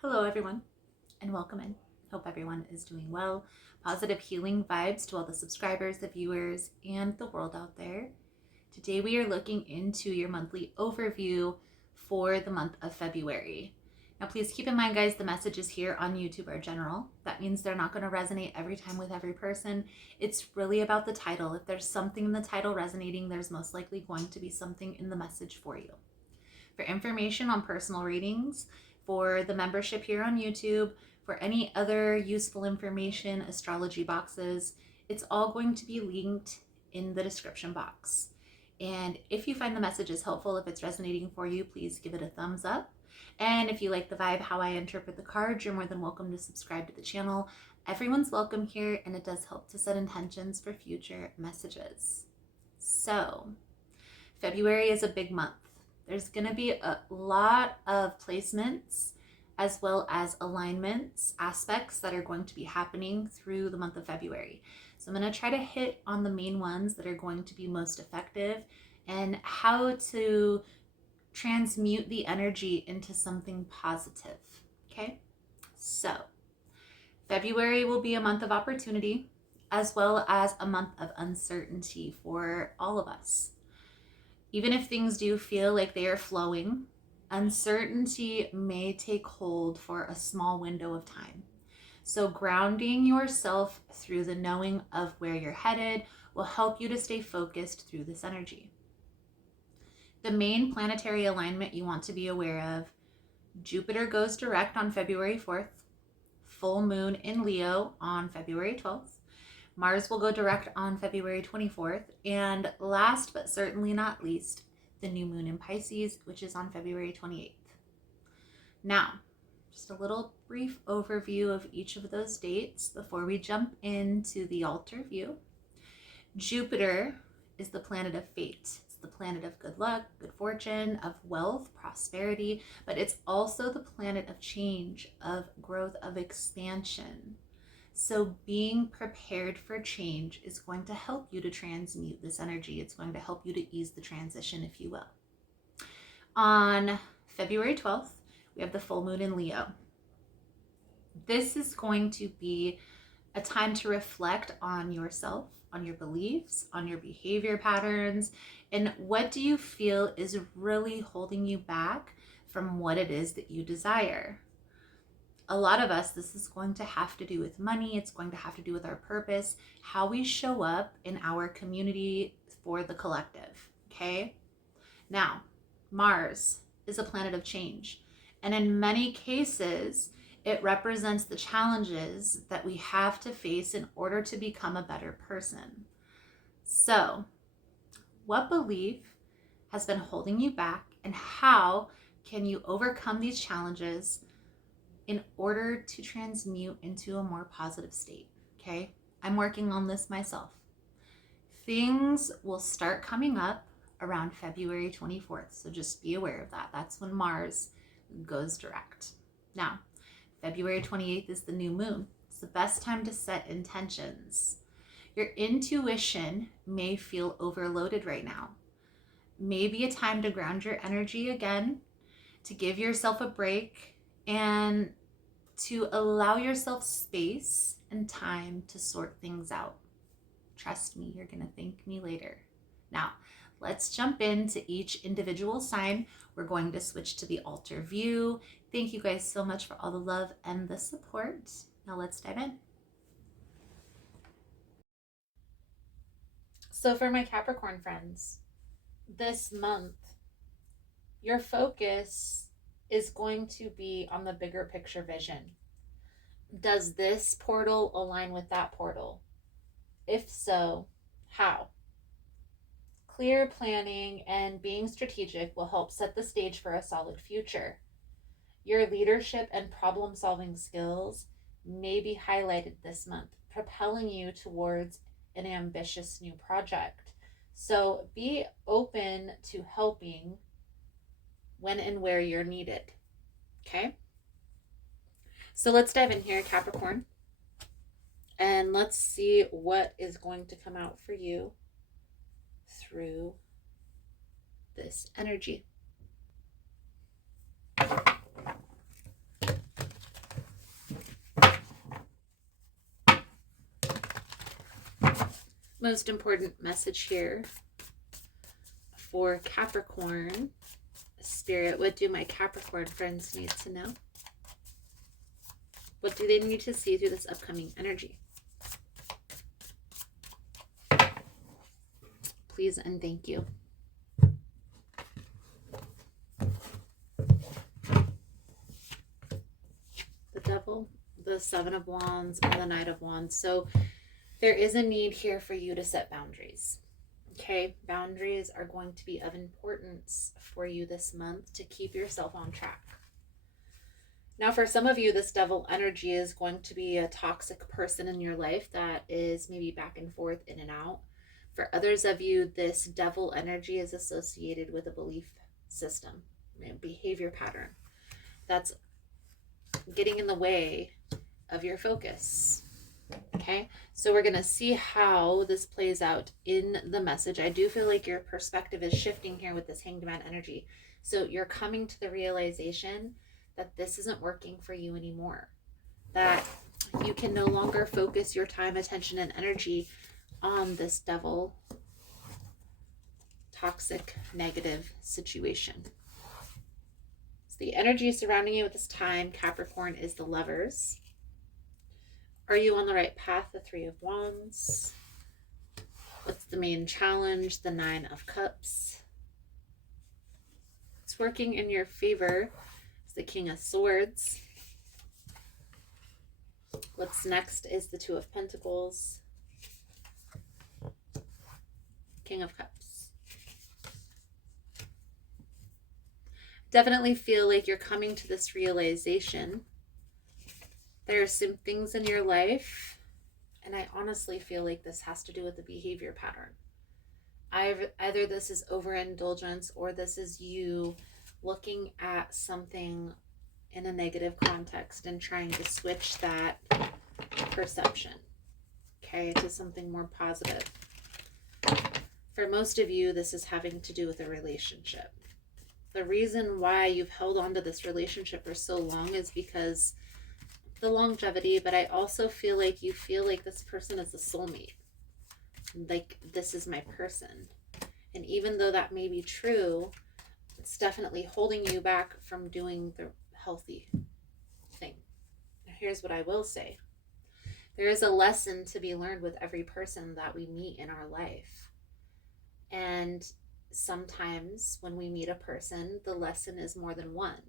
Hello, everyone, and welcome in. Hope everyone is doing well. Positive healing vibes to all the subscribers, the viewers, and the world out there. Today, we are looking into your monthly overview for the month of February. Now, please keep in mind, guys, the messages here on YouTube are general. That means they're not going to resonate every time with every person. It's really about the title. If there's something in the title resonating, there's most likely going to be something in the message for you. For information on personal readings, for the membership here on YouTube, for any other useful information, astrology boxes, it's all going to be linked in the description box. And if you find the messages helpful, if it's resonating for you, please give it a thumbs up. And if you like the vibe, how I interpret the cards, you're more than welcome to subscribe to the channel. Everyone's welcome here, and it does help to set intentions for future messages. So, February is a big month. There's going to be a lot of placements as well as alignments, aspects that are going to be happening through the month of February. So I'm going to try to hit on the main ones that are going to be most effective and how to transmute the energy into something positive. Okay? So February will be a month of opportunity as well as a month of uncertainty for all of us. Even if things do feel like they are flowing, uncertainty may take hold for a small window of time. So grounding yourself through the knowing of where you're headed will help you to stay focused through this energy. The main planetary alignment you want to be aware of: Jupiter goes direct on February 4th, full moon in Leo on February 12th. Mars will go direct on February 24th. And last but certainly not least, the new moon in Pisces, which is on February 28th. Now, just a little brief overview of each of those dates before we jump into the altar view. Jupiter is the planet of fate. It's the planet of good luck, good fortune, of wealth, prosperity, but it's also the planet of change, of growth, of expansion. So being prepared for change is going to help you to transmute this energy. It's going to help you to ease the transition, if you will. On February 12th, we have the full moon in Leo. This is going to be a time to reflect on yourself, on your beliefs, on your behavior patterns, and what do you feel is really holding you back from what it is that you desire. A lot of us, this is going to have to do with money. It's going to have to do with our purpose, how we show up in our community for the collective, okay? Now, Mars is a planet of change. And in many cases, it represents the challenges that we have to face in order to become a better person. So, what belief has been holding you back, and how can you overcome these challenges in order to transmute into a more positive state? Okay, I'm working on this myself. Things will start coming up around February 24th, so just be aware of that. That's when Mars goes direct. Now, February 28th is the new moon. It's the best time to set intentions. Your intuition may feel overloaded right now. Maybe a time to ground your energy again, to give yourself a break, and to allow yourself space and time to sort things out. Trust me, you're going to thank me later. Now, let's jump into each individual sign. We're going to switch to the altar view. Thank you guys so much for all the love and the support. Now let's dive in. So for my Capricorn friends, this month, your focus is going to be on the bigger picture vision. Does this portal align with that portal? If so, how? Clear planning and being strategic will help set the stage for a solid future. Your leadership and problem-solving skills may be highlighted this month, propelling you towards an ambitious new project. So be open to helping when and where you're needed. Okay? So let's dive in here, Capricorn, and let's see what is going to come out for you through this energy. Most important message here for Capricorn. Spirit, what do my Capricorn friends need to know? What do they need to see through this upcoming energy? Please and thank you. The Devil, the Seven of Wands, and the Knight of Wands. So there is a need here for you to set boundaries. Okay, boundaries are going to be of importance for you this month to keep yourself on track. Now, for some of you, this devil energy is going to be a toxic person in your life that is maybe back and forth, in and out. For others of you, this devil energy is associated with a belief system, a behavior pattern that's getting in the way of your focus. Okay, so we're going to see how this plays out in the message. I do feel like your perspective is shifting here with this Hanged Man energy. So you're coming to the realization that this isn't working for you anymore. That you can no longer focus your time, attention, and energy on this devil, toxic, negative situation. So the energy surrounding you at this time, Capricorn, is the Lovers. Are you on the right path? The Three of Wands. What's the main challenge? The Nine of Cups. It's working in your favor. It's the King of Swords. What's next is the Two of Pentacles. King of Cups. Definitely feel like you're coming to this realization. There are some things in your life, and I honestly feel like this has to do with the behavior pattern. Either this is overindulgence, or this is you looking at something in a negative context and trying to switch that perception, okay, to something more positive. For most of you, this is having to do with a relationship. The reason why you've held on to this relationship for so long is because the longevity, but I also feel like you feel like this person is a soulmate. Like, this is my person. And even though that may be true, it's definitely holding you back from doing the healthy thing. Now, here's what I will say. There is a lesson to be learned with every person that we meet in our life. And sometimes when we meet a person, the lesson is more than one.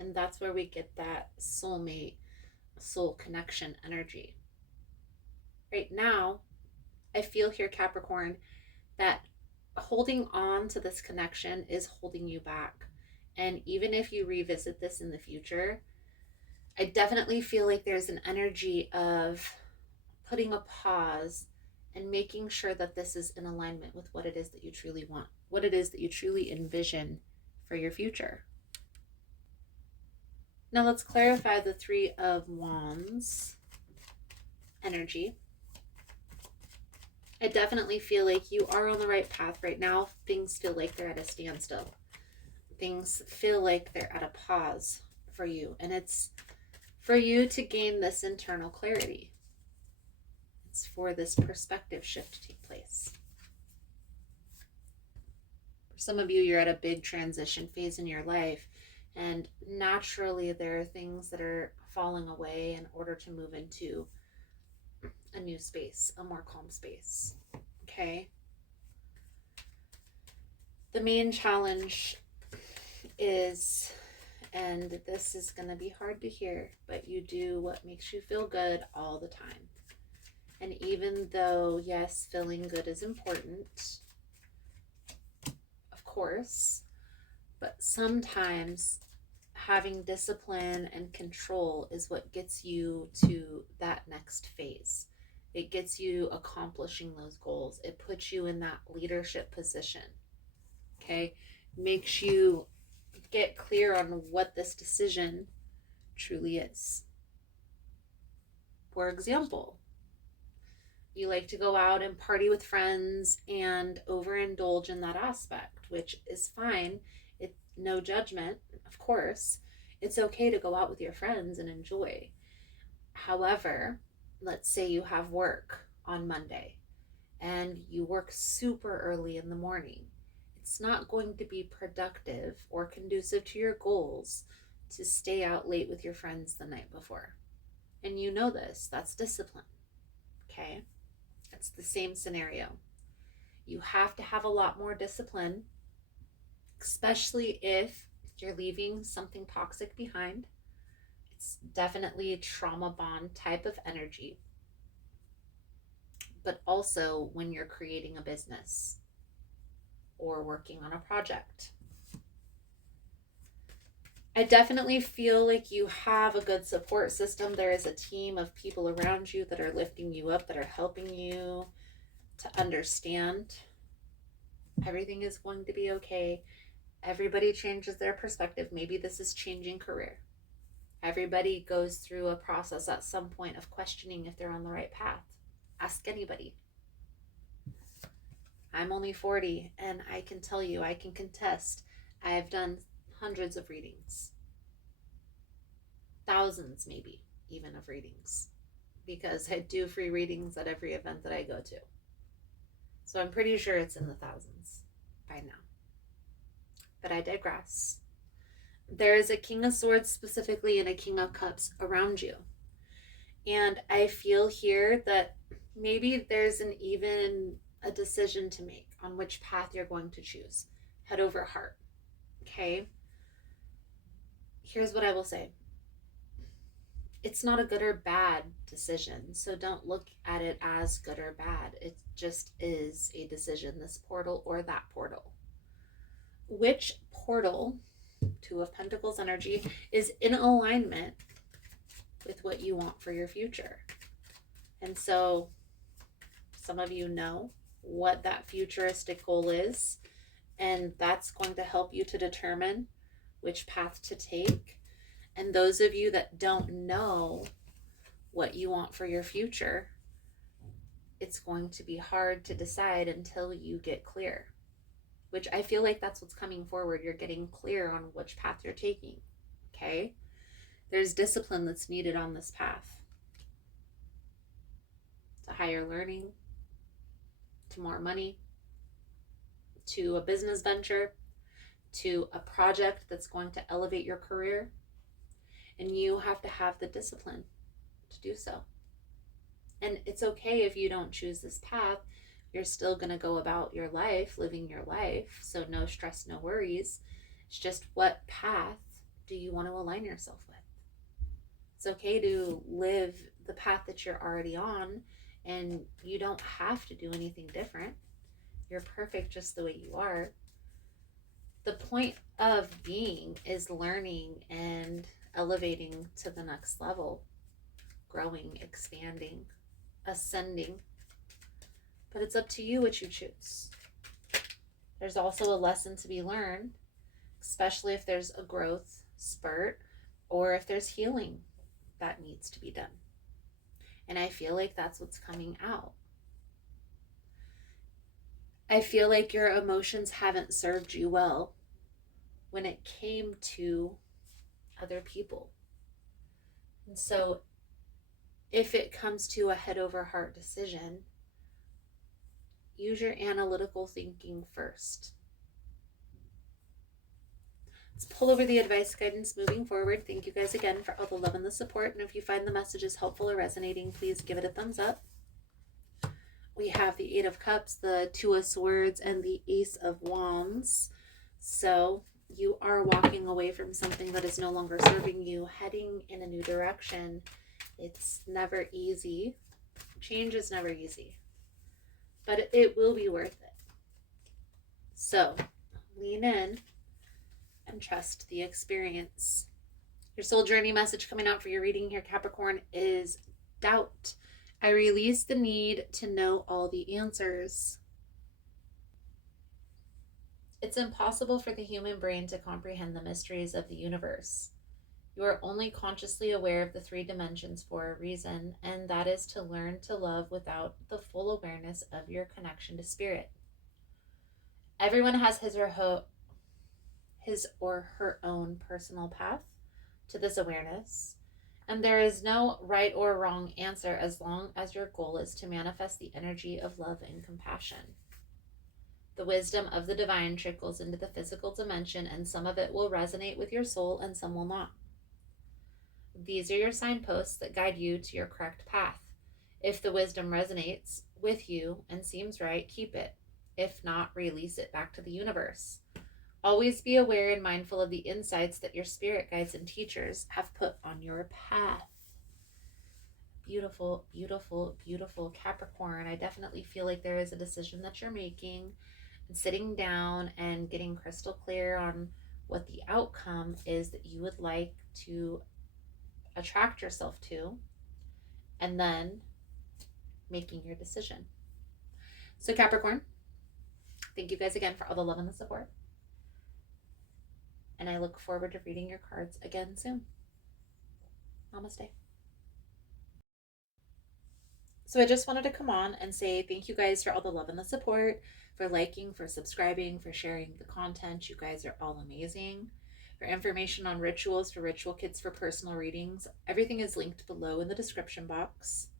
And that's where we get that soulmate, soul connection energy. Right now, I feel here, Capricorn, that holding on to this connection is holding you back. And even if you revisit this in the future, I definitely feel like there's an energy of putting a pause and making sure that this is in alignment with what it is that you truly want, what it is that you truly envision for your future. Now let's clarify the Three of Wands energy. I definitely feel like you are on the right path right now. Things feel like they're at a standstill. Things feel like they're at a pause for you. And it's for you to gain this internal clarity. It's for this perspective shift to take place. For some of you, you're at a big transition phase in your life. And naturally, there are things that are falling away in order to move into a new space, a more calm space. Okay? The main challenge is, and this is going to be hard to hear, but you do what makes you feel good all the time. And even though, yes, feeling good is important, of course, but sometimes having discipline and control is what gets you to that next phase. It gets you accomplishing those goals. It puts you in that leadership position. Okay? Makes you get clear on what this decision truly is. For example, you like to go out and party with friends and overindulge in that aspect, which is fine. It's no judgment, of course. It's okay to go out with your friends and enjoy. However, let's say you have work on Monday and you work super early in the morning, it's not going to be productive or conducive to your goals to stay out late with your friends the night before. And you know this, that's discipline. Okay? It's the same scenario. You have to have a lot more discipline, especially if you're leaving something toxic behind. It's definitely a trauma bond type of energy. But also when you're creating a business or working on a project. I definitely feel like you have a good support system. There is a team of people around you that are lifting you up, that are helping you to understand everything is going to be okay. Everybody changes their perspective. Maybe this is changing career. Everybody goes through a process at some point of questioning if they're on the right path. Ask anybody. I'm only 40 and I can tell you, I can contest, I've done hundreds of readings. Thousands maybe even of readings, because I do free readings at every event that I go to. So I'm pretty sure it's in the thousands by now. But I digress. There is a King of Swords specifically and a King of Cups around you. And I feel here that maybe there's even a decision to make on which path you're going to choose. Head over heart. Okay? Here's what I will say. It's not a good or bad decision, so don't look at it as good or bad. It just is a decision, this portal or that portal. Which portal, Two of Pentacles energy, is in alignment with what you want for your future? And so some of you know what that futuristic goal is, and that's going to help you to determine which path to take. And those of you that don't know what you want for your future, it's going to be hard to decide until you get clear, which I feel like that's what's coming forward. You're getting clear on which path you're taking. Okay? There's discipline that's needed on this path. To higher learning, to more money, to a business venture, to a project that's going to elevate your career. And you have to have the discipline to do so. And it's okay if you don't choose this path. You're still going to go about your life, living your life. So no stress, no worries. It's just, what path do you want to align yourself with? It's okay to live the path that you're already on, and you don't have to do anything different. You're perfect just the way you are. The point of being is learning and elevating to the next level, growing, expanding, ascending. But it's up to you what you choose. There's also a lesson to be learned, especially if there's a growth spurt or if there's healing that needs to be done. And I feel like that's what's coming out. I feel like your emotions haven't served you well when it came to other people. And so if it comes to a head over heart decision, use your analytical thinking first. Let's pull over the advice guidance moving forward. Thank you guys again for all the love and the support. And if you find the messages helpful or resonating, please give it a thumbs up. We have the Eight of Cups, the Two of Swords, and the Ace of Wands. So you are walking away from something that is no longer serving you, heading in a new direction. It's never easy. Change is never easy, but it will be worth it. So lean in and trust the experience. Your soul journey message coming out for your reading here, Capricorn, is doubt. I release the need to know all the answers. It's impossible for the human brain to comprehend the mysteries of the universe. You are only consciously aware of the three dimensions for a reason, and that is to learn to love without the full awareness of your connection to spirit. Everyone has his or her own personal path to this awareness, And there is no right or wrong answer as long as your goal is to manifest the energy of love and compassion. The wisdom of the divine trickles into the physical dimension, and some of it will resonate with your soul and some will not. These are your signposts that guide you to your correct path. If the wisdom resonates with you and seems right, keep it. If not, release it back to the universe. Always be aware and mindful of the insights that your spirit guides and teachers have put on your path. Beautiful, beautiful, beautiful Capricorn. I definitely feel like there is a decision that you're making, and sitting down and getting crystal clear on what the outcome is that you would like to attract yourself to, and then making your decision. So Capricorn, thank you guys again for all the love and the support. And I look forward to reading your cards again soon. Namaste. So I just wanted to come on and say thank you guys for all the love and the support, for liking, for subscribing, for sharing the content. You guys are all amazing. For information on rituals, for ritual kits, for personal readings, everything is linked below in the description box.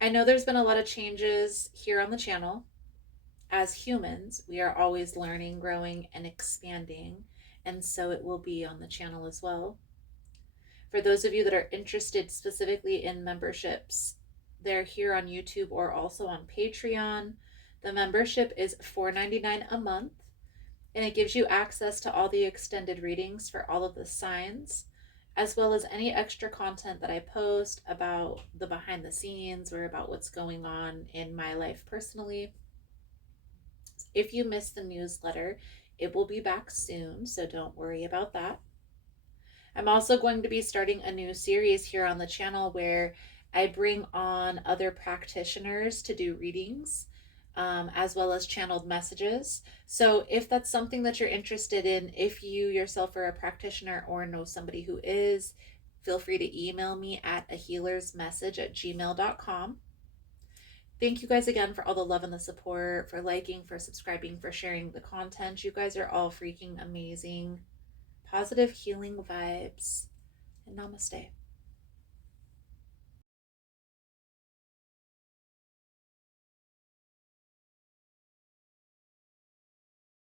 I know there's been a lot of changes here on the channel. As humans, we are always learning, growing, and expanding, and so it will be on the channel as well. For those of you that are interested specifically in memberships, they're here on YouTube or also on Patreon. The membership is $4.99 a month, and it gives you access to all the extended readings for all of the signs, as well as any extra content that I post about the behind the scenes or about what's going on in my life personally. If you missed the newsletter, it will be back soon, so don't worry about that. I'm also going to be starting a new series here on the channel where I bring on other practitioners to do readings, as well as channeled messages. So if that's something that you're interested in, if you yourself are a practitioner or know somebody who is, feel free to email me at ahealersmessage@gmail.com. Thank you guys again for all the love and the support, for liking, for subscribing, for sharing the content. You guys are all freaking amazing. Positive healing vibes, and namaste.